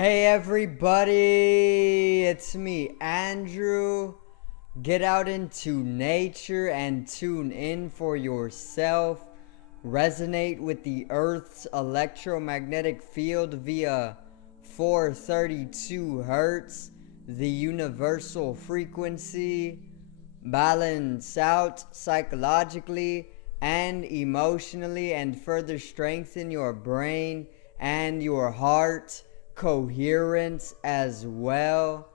Hey everybody, it's me, Andrew. Get out into nature and tune in for yourself. Resonate with the Earth's electromagnetic field via 432 Hertz, the universal frequency. Balance out psychologically and emotionally, and further strengthen your brain and your heart coherence as well.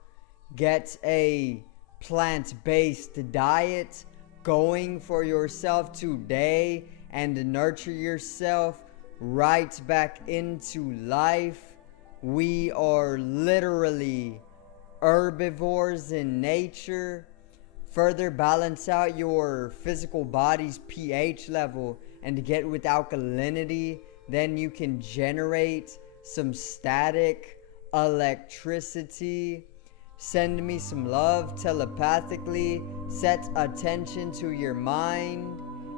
Get a plant-based diet going for yourself today and nurture yourself right back into life. We are literally herbivores in nature. Further balance out your physical body's pH level and get with alkalinity. Then you can generate some static electricity. Send me some love telepathically. Set attention to your mind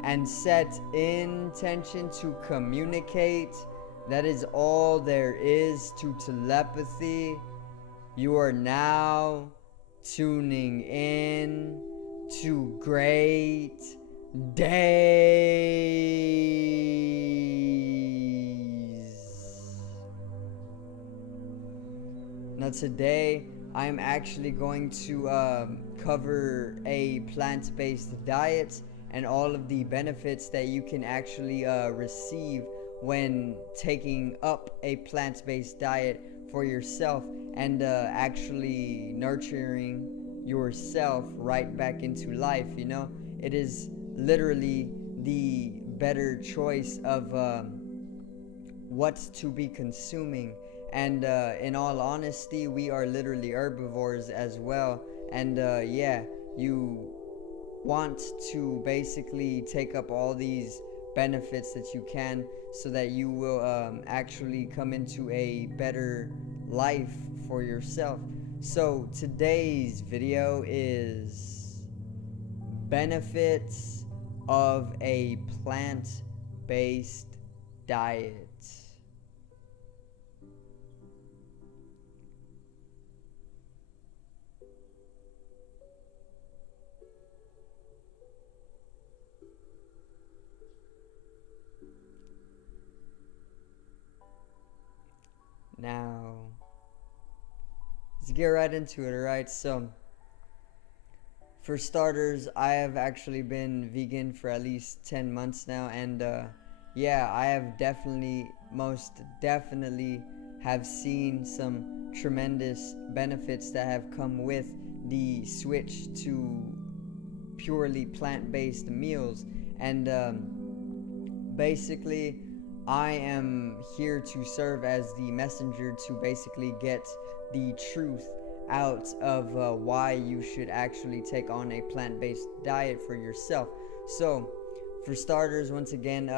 and set intention to communicate. That is all there is to telepathy. You are now tuning in to great days. Now today I'm actually going to cover a plant-based diet and all of the benefits that you can actually receive when taking up a plant-based diet for yourself and actually nurturing yourself right back into life. It is literally the better choice of what to be consuming. And in all honesty, we are literally herbivores as well. And yeah, you want to basically take up all these benefits that you can, so that you will actually come into a better life for yourself. So today's video is benefits of a plant-based diet. Now, let's get right into it, alright? So, for starters, I have actually been vegan for at least 10 months now, and yeah, I have most definitely have seen some tremendous benefits that have come with the switch to purely plant-based meals. And basically, I am here to serve as the messenger to basically get the truth out of why you should actually take on a plant-based diet for yourself. So, for starters, once again,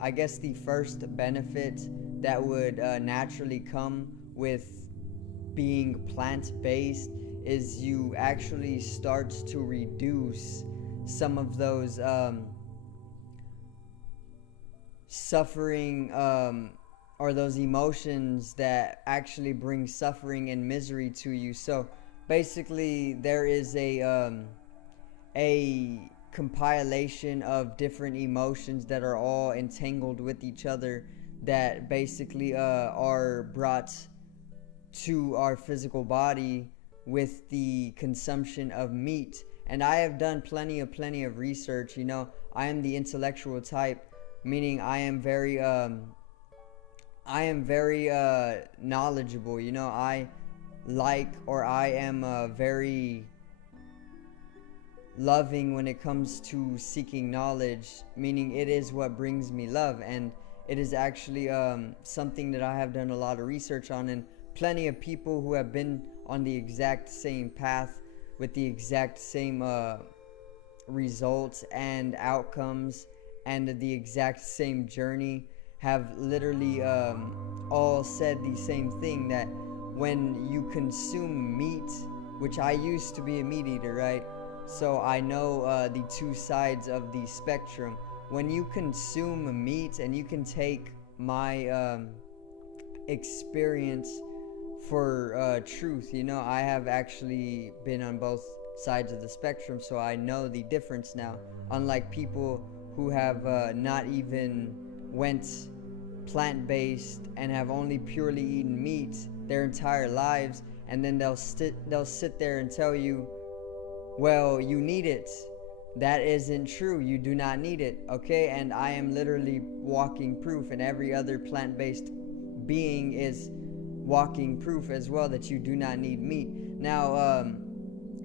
I guess the first benefit that would naturally come with being plant-based is you actually start to reduce some of those suffering or those emotions that actually bring suffering and misery to you. So basically there is a compilation of different emotions that are all entangled with each other, that basically are brought to our physical body with the consumption of meat. And I have done plenty of research. I am the intellectual type, meaning I am very knowledgeable. I am very loving when it comes to seeking knowledge, meaning it is what brings me love. And it is actually something that I have done a lot of research on, and plenty of people who have been on the exact same path with the exact same results and outcomes and the exact same journey have literally all said the same thing, that when you consume meat, which I used to be a meat eater, right? So I know the two sides of the spectrum. When you consume meat, and you can take my experience for truth. I have actually been on both sides of the spectrum, so I know the difference now. Unlike people who have not even went plant-based and have only purely eaten meat their entire lives, and then they'll sit there and tell you, well, you need it. That isn't true. You do not need it. Okay? And I am literally walking proof, and every other plant-based being is walking proof as well that you do not need meat. Now,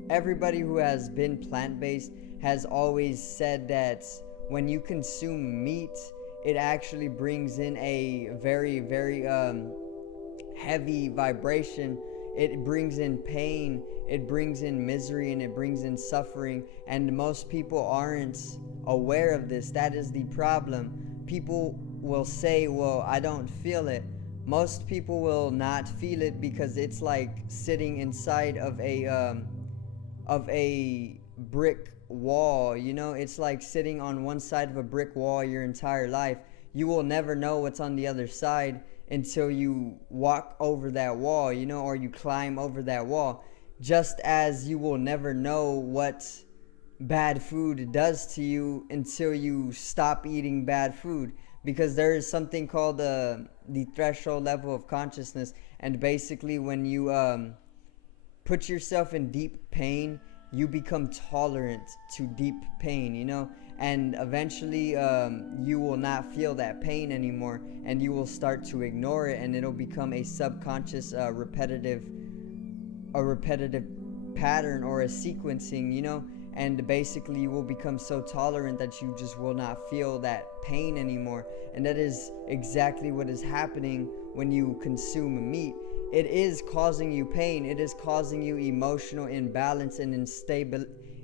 everybody who has been plant-based has always said that when you consume meat, it actually brings in a very, very heavy vibration. It brings in pain, it brings in misery, and it brings in suffering. And most people aren't aware of this. That is the problem. People will say, well, I don't feel it. Most people will not feel it because it's like sitting inside of a brick wall. It's like sitting on one side of a brick wall your entire life. You will never know what's on the other side until you walk over that wall, or you climb over that wall. Just as you will never know what bad food does to you until you stop eating bad food, because there is something called the threshold level of consciousness. And basically, when you put yourself in deep pain, you become tolerant to deep pain, and eventually you will not feel that pain anymore, and you will start to ignore it, and it'll become a subconscious repetitive pattern or a sequencing, and basically you will become so tolerant that you just will not feel that pain anymore. And that is exactly what is happening when you consume meat. It is causing you pain. It is causing you emotional imbalance and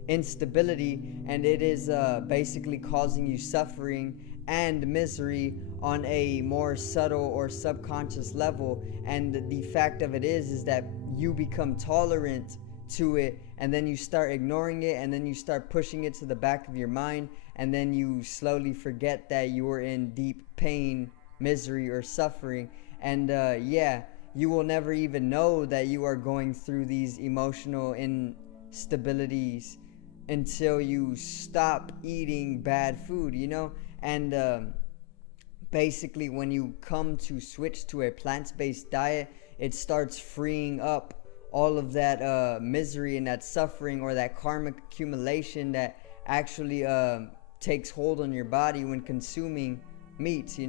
instability, and it is basically causing you suffering and misery on a more subtle or subconscious level. And the fact of it is that you become tolerant to it, and then you start ignoring it, and then you start pushing it to the back of your mind, and then you slowly forget that you are in deep pain, misery, or suffering. And you will never even know that you are going through these emotional instabilities until you stop eating bad food, and basically when you come to switch to a plant-based diet, it starts freeing up all of that misery and that suffering, or that karmic accumulation that actually takes hold on your body when consuming meats,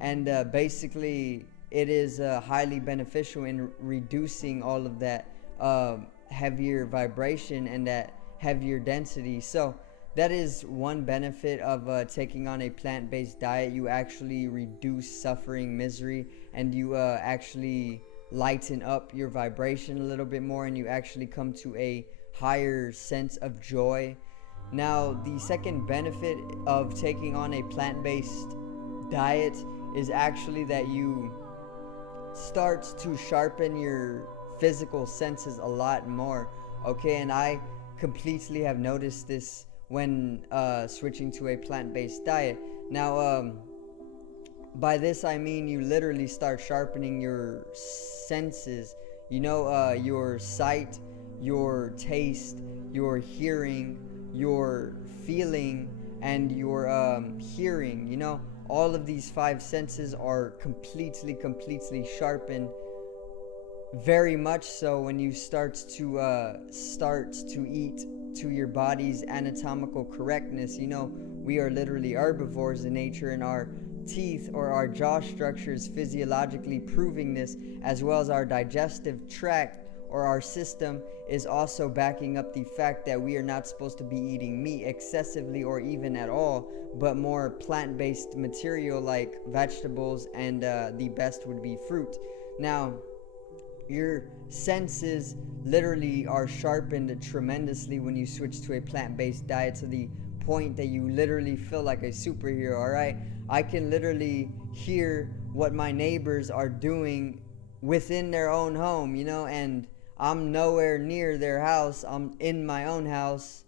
and basically it is highly beneficial in reducing all of that heavier vibration and that heavier density. So that is one benefit of taking on a plant-based diet. You actually reduce suffering, misery, and you actually lighten up your vibration a little bit more, and you actually come to a higher sense of joy. Now, the second benefit of taking on a plant-based diet is actually that you start to sharpen your physical senses a lot more. Okay, and I completely have noticed this when switching to a plant-based diet. Now, by this I mean you literally start sharpening your senses, your sight, your taste, your hearing, your feeling, and your hearing. All of these five senses are completely sharpened, very much so when you start to eat to your body's anatomical correctness. We are literally herbivores in nature, and our teeth or our jaw structure is physiologically proving this, as well as our digestive tract or our system is also backing up the fact that we are not supposed to be eating meat excessively or even at all, but more plant-based material like vegetables, and the best would be fruit. Now, your senses literally are sharpened tremendously when you switch to a plant-based diet, to the point that you literally feel like a superhero. All right, I can literally hear what my neighbors are doing within their own home, and I'm nowhere near their house. I'm in my own house.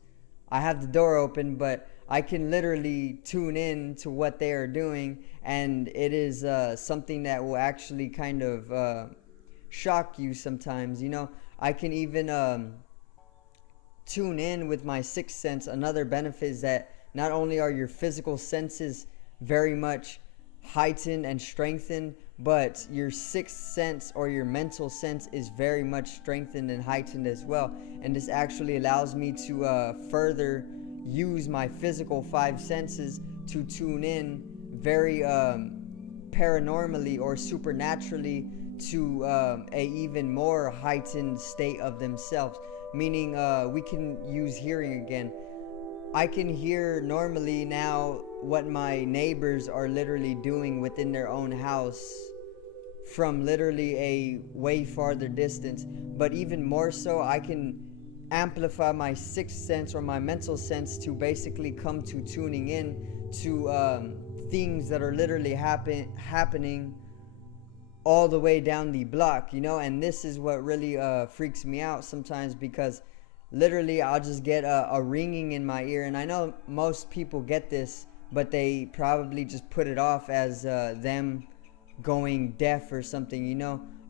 I have the door open, but I can literally tune in to what they are doing, and it is something that will actually kind of shock you sometimes. I can even tune in with my sixth sense. Another benefit is that not only are your physical senses very much heightened and strengthened, but your sixth sense or your mental sense is very much strengthened and heightened as well. And this actually allows me to further use my physical five senses to tune in very paranormally or supernaturally to a even more heightened state of themselves. Meaning, we can use hearing again. I can hear normally now what my neighbors are literally doing within their own house from literally a way farther distance. But even more so, I can amplify my sixth sense or my mental sense to basically come to tuning in to things that are literally happening all the way down the block, and this is what really freaks me out sometimes, because literally I'll just get a ringing in my ear, and I know most people get this, but they probably just put it off as them going deaf or something.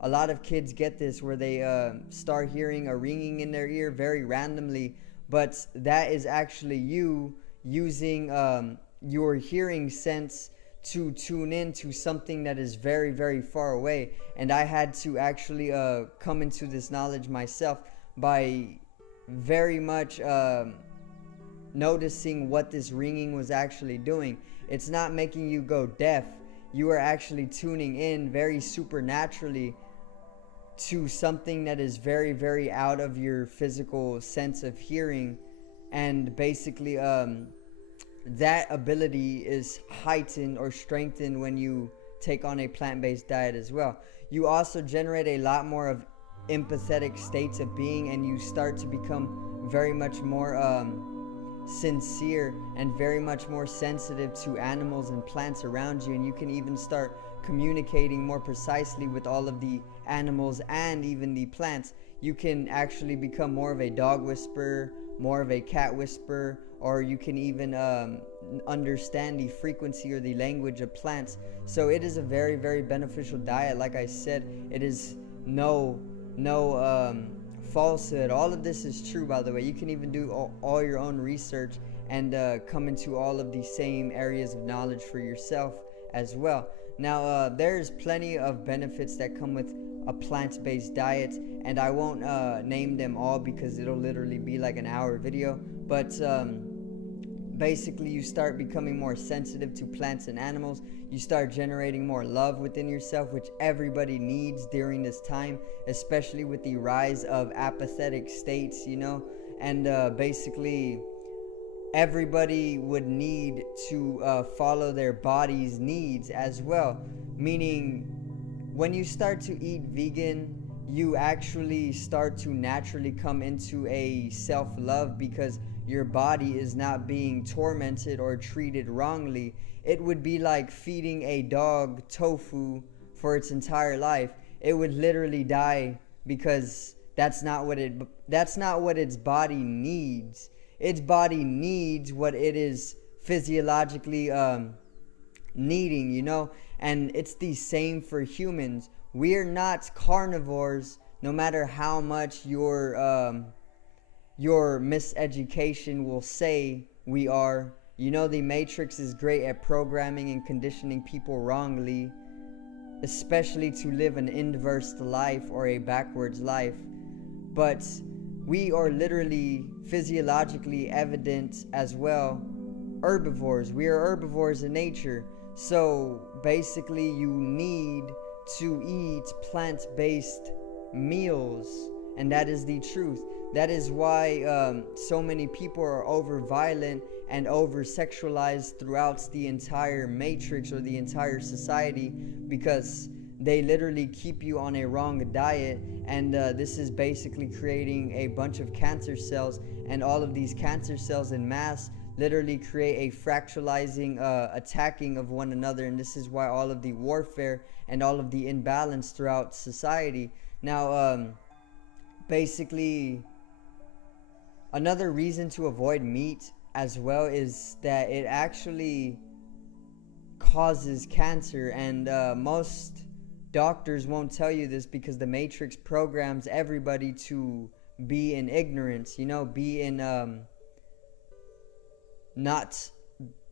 A lot of kids get this where they start hearing a ringing in their ear very randomly, but that is actually you using your hearing sense to tune in to something that is very, very far away. And I had to actually come into this knowledge myself by very much noticing what this ringing was actually doing. It's not making you go deaf. You are actually tuning in very supernaturally to something that is very, very out of your physical sense of hearing. And basically that ability is heightened or strengthened when you take on a plant-based diet as well. You also generate a lot more of empathetic states of being, and you start to become very much more sincere and very much more sensitive to animals and plants around you, and you can even start communicating more precisely with all of the animals and even the plants. You can actually become more of a dog whisperer, more of a cat whisperer, or you can even understand the frequency or the language of plants. So it is a very, very beneficial diet. Like I said, it is no falsehood. All of this is true, by the way. You can even do all your own research and come into all of these same areas of knowledge for yourself as well. Now, there's plenty of benefits that come with a plant-based diet, and I won't name them all because it'll literally be like an hour video. But basically, you start becoming more sensitive to plants and animals. You start generating more love within yourself, which everybody needs during this time, especially with the rise of apathetic states, and basically everybody would need to follow their body's needs as well. Meaning, when you start to eat vegan, you actually start to naturally come into a self-love because your body is not being tormented or treated wrongly. It would be like feeding a dog tofu for its entire life. It would literally die because that's not what its body needs. Its body needs what it is physiologically needing, and it's the same for humans. We're not carnivores, no matter how much your miseducation will say we are. The Matrix is great at programming and conditioning people wrongly, especially to live an inverse life or a backwards life. But we are literally physiologically evident as well herbivores. We are herbivores in nature. So basically you need to eat plant-based meals, and that is the truth. That is why so many people are over violent and over sexualized throughout the entire matrix or the entire society, because they literally keep you on a wrong diet, and this is basically creating a bunch of cancer cells, and all of these cancer cells in mass literally create a fractalizing attacking of one another, and this is why all of the warfare and all of the imbalance throughout society. Now basically another reason to avoid meat as well is that it actually causes cancer. And most doctors won't tell you this because the Matrix programs everybody to be in ignorance, be in not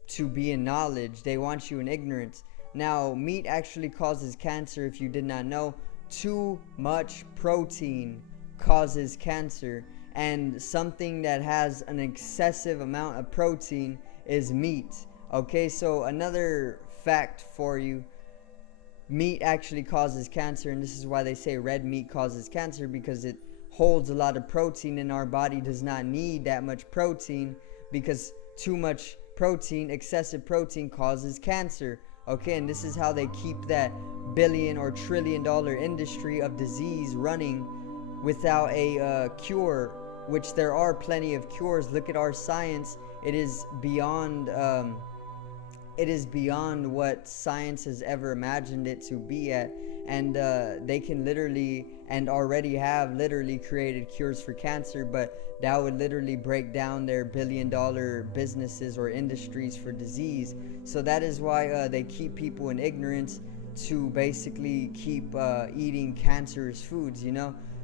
to be in knowledge. They want you in ignorance. Now, meat actually causes cancer, if you did not know. Too much protein causes cancer, and something that has an excessive amount of protein is meat. Okay, so another fact for you: meat actually causes cancer, and this is why they say red meat causes cancer, because it holds a lot of protein, and our body does not need that much protein, because too much protein, excessive protein, causes cancer. Okay, and this is how they keep that billion or trillion dollar industry of disease running without a cure, which there are plenty of cures. Look at our science. It is beyond what science has ever imagined it to be at. And they can literally, and already have literally, created cures for cancer, but that would literally break down their billion-dollar businesses or industries for disease. So that is why they keep people in ignorance, to basically keep eating cancerous foods.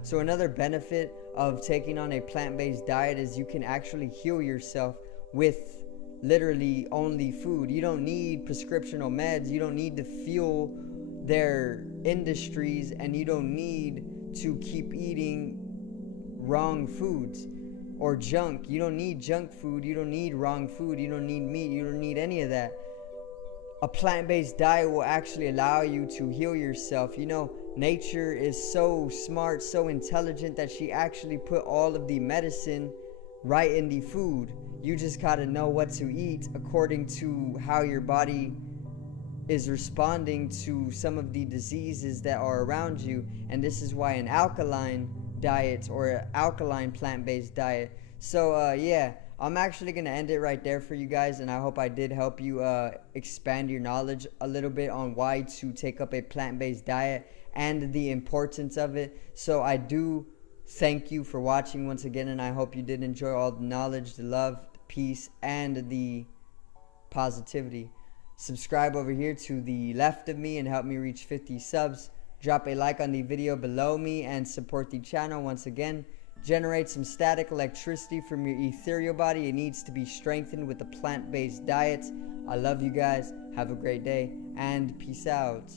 So another benefit of taking on a plant-based diet is you can actually heal yourself with literally only food. You don't need prescriptional meds. You don't need to fuel their industries, and you don't need to keep eating wrong foods or junk. You don't need junk food. You don't need wrong food. You don't need meat. You don't need any of that. A plant-based diet will actually allow you to heal yourself. Nature is so smart, so intelligent, that she actually put all of the medicine right in the food. You just gotta know what to eat according to how your body is responding to some of the diseases that are around you. And this is why an alkaline diet, or an alkaline plant-based diet. So yeah, I'm actually gonna end it right there for you guys, and I hope I did help you expand your knowledge a little bit on why to take up a plant-based diet and the importance of it. So I do thank you for watching once again, and I hope you did enjoy all the knowledge, the love, the peace, and the positivity. Subscribe over here to the left of me and help me reach 50 subs. Drop a like on the video below me and support the channel once again. Generate some static electricity from your ethereal body. It needs to be strengthened with a plant-based diet. I love you guys. Have a great day, and peace out.